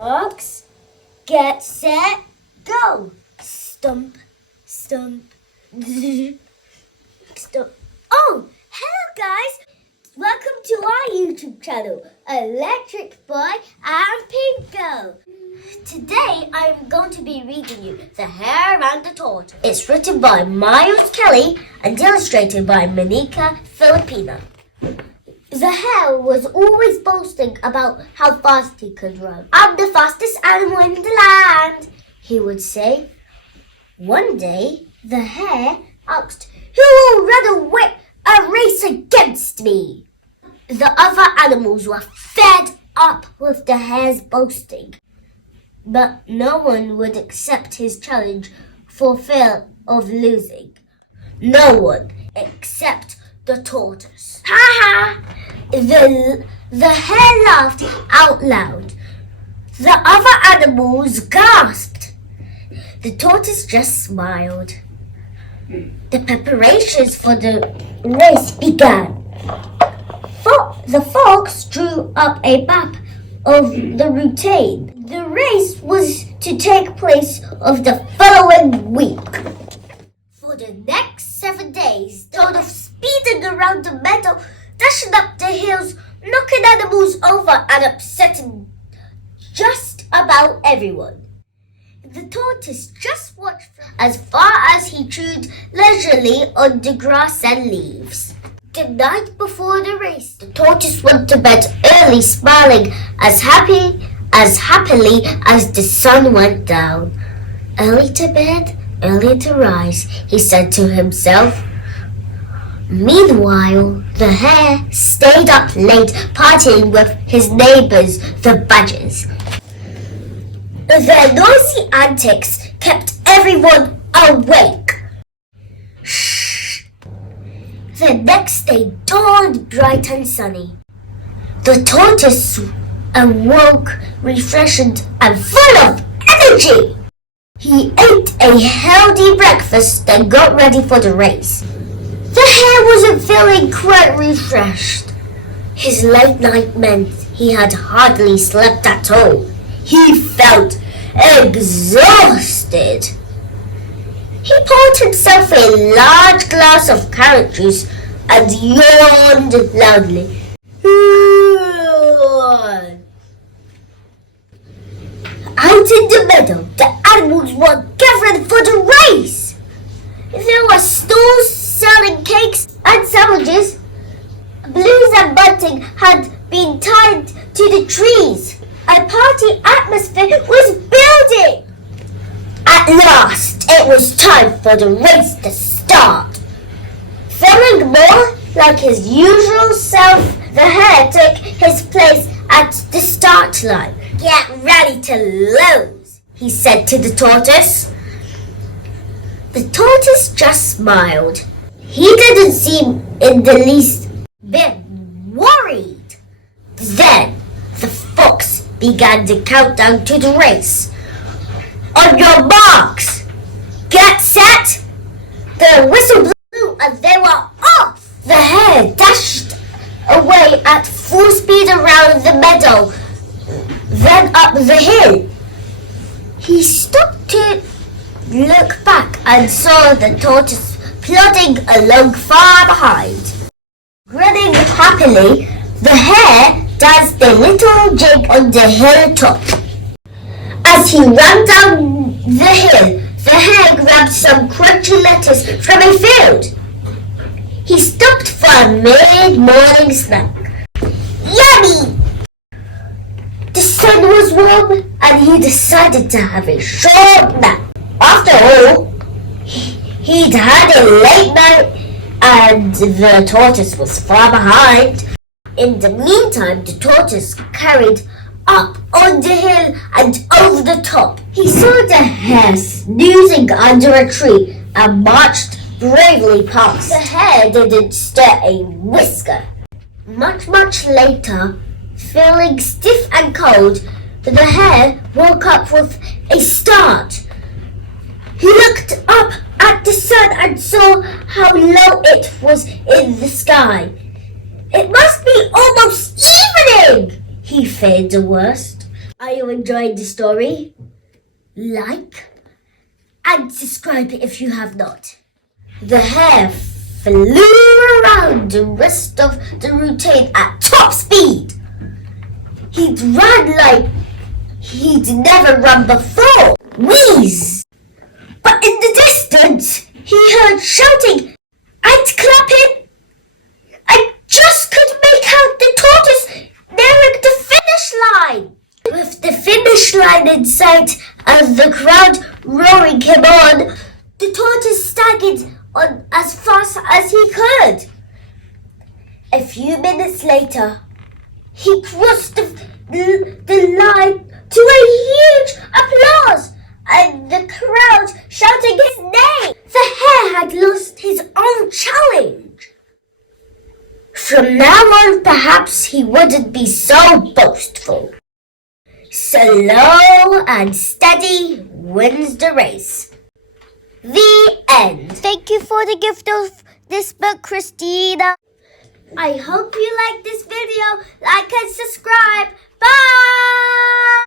Dogs, get set, go! Stump, stump, stump. Oh, hello guys! Welcome to our YouTube channel, Electricboy and Pink Girl. Today I'm going to be reading you The Hare and the Tortoise. It's written by Miles Kelly and illustrated by Monica Filipina. The hare was always boasting about how fast he could run. "I'm the fastest animal in the land," he would say. One day, the hare asked, "Who will run a race against me?" The other animals were fed up with the hare's boasting, but no one would accept his challenge for fear of losing. No one except the tortoise. "Ha ha!" The hare laughed out loud. The other animals gasped. The tortoise just smiled. The preparations for the race began. The fox drew up a map of the routine. The race was to take place of the following week. For the next 7 days, sort of speeding around the meadow, dashing up the hills, knocking animals over and upsetting just about everyone. The tortoise just watched as far as he chewed leisurely on the grass and leaves. The night before the race, the tortoise went to bed early, smiling as happily as the sun went down. "Early to bed, early to rise," he said to himself. Meanwhile, the hare stayed up late partying with his neighbors, the badgers. Their noisy antics kept everyone awake. Shh! The next day dawned bright and sunny. The tortoise awoke refreshed and full of energy. He ate a healthy breakfast and got ready for the race. The hare wasn't feeling quite refreshed. His late night meant he had hardly slept at all. He felt exhausted. He poured himself a large glass of carrot juice and yawned loudly. Out in the meadow, the animals were gathering for the race. There were stalls selling cakes and sandwiches. Balloons and bunting had been tied to the trees. A party atmosphere was building. At last, it was time for the race to start. Feeling more like his usual self, the hare took his place at the start line. "Get ready to lose," he said to the tortoise. The tortoise just smiled. He didn't seem in the least bit worried. Then the fox began the countdown to the race. "On your marks, get set!" The whistle blew and they were off. The hare dashed away at full speed around the meadow, then up the hill. He stopped to look back and saw the tortoise plodding along far behind. Grinning happily, the hare danced a little jig on the hilltop. As he ran down the hill, the hare grabbed some crunchy lettuce from a field. He stopped for a mid-morning snack. Yummy! The sun was warm and he decided to have a short nap. After all, he'd had a late night and the tortoise was far behind. In the meantime, the tortoise carried up on the hill and over the top. He saw the hare snoozing under a tree and marched bravely past. The hare didn't stir a whisker. Much later, feeling stiff and cold, the hare woke up with a start. He looked up at the sun and saw how low it was in the sky. It must be almost evening! He feared the worst. Are you enjoying the story? Like and subscribe if you have not. The hare flew around the rest of the routine at top speed. He'd run like he'd never run before. Wheeze! But in the distance, he heard shouting and clapping. I just could make out the tortoise nearing the finish line. With the finish line in sight and the crowd roaring him on, the tortoise staggered on as fast as he could. A few minutes later, he crossed the line to a huge applause and the crowd shouting his name. The hare had lost his own challenge. From now on, perhaps he wouldn't be so boastful. Slow and steady wins the race. The end. Thank you for the gift of this book, Christina. I hope you like this video. Like and subscribe.